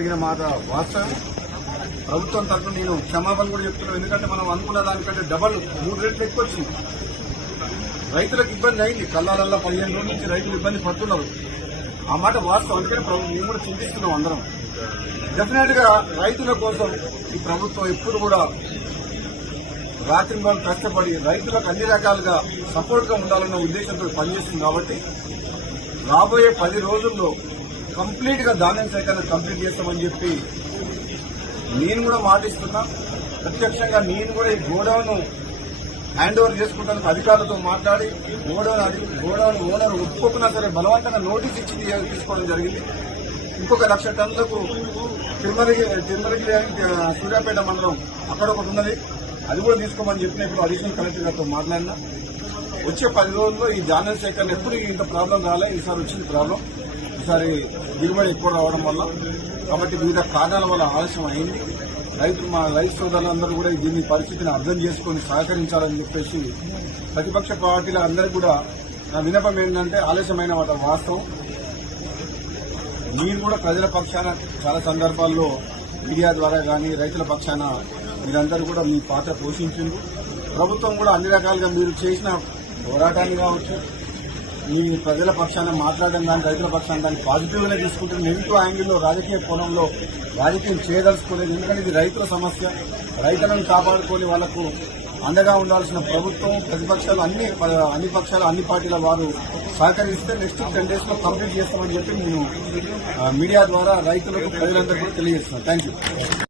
జరిగిన మాట వాస్తవం. ప్రభుత్వం తరఫున నేను క్షమాపణ కూడా చెప్తున్నాను. ఎందుకంటే మనం అనుకున్న దానికంటే డబల్ 3 రెట్లు ఎక్కువ వచ్చింది. రైతులకు ఇబ్బంది అయింది. కల్లారల్లా 15 రోజుల నుంచి రైతులు ఇబ్బంది పడుతున్నారు. ఆ మాట వాస్తవం. అందుకని మేము కూడా చింతిస్తున్నాం అందరం. డెఫినెట్ గా రైతుల కోసం ఈ ప్రభుత్వం ఎప్పుడు కూడా రాత్రింబాలు కష్టపడి రైతులకు అన్ని రకాలుగా సపోర్ట్ గా ఉండాలన్న ఉద్దేశంతో పనిచేస్తుంది. కాబట్టి రాబోయే 10 రోజుల్లో కంప్లీట్ గా ధాన్యం సేకరణ కంప్లీట్ చేస్తామని చెప్పి నేను కూడా మాటిస్తున్నా. ప్రత్యక్షంగా నేను కూడా ఈ గోడౌన్ హ్యాండ్ ఓవర్ చేసుకుంటానికి అధికారులతో మాట్లాడి గోడౌన్ ఓనర్ ఒప్పుకున్నా సరే బలవంతంగా నోటీస్ ఇచ్చి తీసుకోవడం జరిగింది. ఇంకొక 1,00,000 టన్నులకు తిరుమలగిరి సూర్యాపేట మండలం అక్కడ ఒకటి ఉన్నది, అది కూడా తీసుకోమని చెప్పినప్పుడు అడిషనల్ కలెక్టర్ గారితో మాట్లాడినా. వచ్చే 10 రోజుల్లో ఈ ధాన్యం సేకరణ ఎప్పుడు ఇంత ప్రాబ్లం రాలే, ఈసారి వచ్చింది ప్రాబ్లం. ఈసారి దిగుబడి ఎక్కువ రావడం వల్ల, కాబట్టి వివిధ కారణాల వల్ల ఆలస్యం అయింది. మా రైతు సోదరులందరూ కూడా దీన్ని పరిస్థితిని అర్థం చేసుకుని సహకరించాలని చెప్పేసి ప్రతిపక్ష పార్టీల అందరికీ కూడా నా విన్నపం ఏంటంటే, ఆలస్యమైన మాట వాస్తవం. మీరు కూడా ప్రజల పక్షాన చాలా సందర్భాల్లో మీడియా ద్వారా కానీ రైతుల పక్షాన మీరందరూ కూడా మీ పాత్ర పోషించారు. ప్రభుత్వం కూడా అన్ని రకాలుగా మీరు చేసిన పోరాటాన్ని కావచ్చు, మీ ప్రజల పక్షాన మాట్లాడడం కానీ రైతుల పక్షాన దాన్ని పాజిటివ్ గానే తీసుకుంటున్న నెగిటివ్ యాంగిల్లో రాజకీయ కోణంలో రాజకీయం చేయదలుచుకోలేదు. ఎందుకంటే ఇది రైతుల సమస్య. రైతులను కాపాడుకొని వాళ్లకు అండగా ఉండాల్సిన ప్రభుత్వం, ప్రతిపక్షాలు అన్ని పక్షాలు అన్ని పార్టీల వారు సహకరిస్తే నెక్స్ట్ 10 days లో కంప్లీట్ చేస్తామని చెప్పి నేను మీడియా ద్వారా రైతులకు ప్రజలందరికీ తెలియజేస్తున్నాను. Thank you.